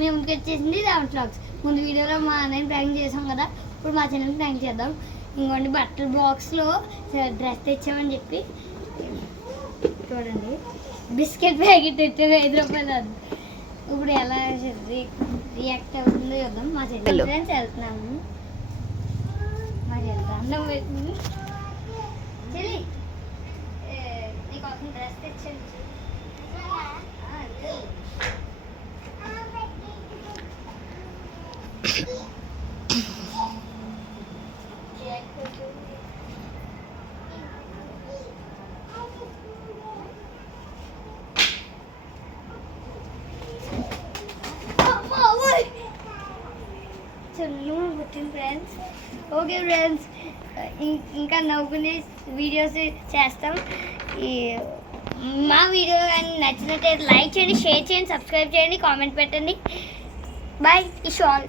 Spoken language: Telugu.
మేము వచ్చేసింది రామ్ వ్లాగ్స్. ముందు వీడియోలో మా అన్నయ్య ప్రాంక్ చేసాం కదా, ఇప్పుడు మా చెల్లెని ప్రాంక్ చేద్దాం. ఇంకోండి బట్టల బాక్స్లో డ్రెస్ తెచ్చామని చెప్పి చూడండి, బిస్కెట్ ప్యాకెట్ తెచ్చాము 5 రూపాయలు. అది ఇప్పుడు ఎలా రియాక్ట్ అవుతుందో చూద్దాం. మా చెల్లి ఫ్రెండ్స్ వెళ్తున్నాము. మా చెల్లి అన్నం పెట్టింది. చెల్లి నీకోసం డ్రెస్ తెచ్చాను. ఫ్రెండ్స్ ఓకే ఫ్రెండ్స్, ఇంకా నవ్వుకునే వీడియోస్ చేస్తాం. మా వీడియో కానీ నచ్చినట్లయితే లైక్ చేయండి, షేర్ చేయండి, సబ్స్క్రైబ్ చేయండి, కామెంట్ పెట్టండి. బాయ్ ఇష్ ఆల్.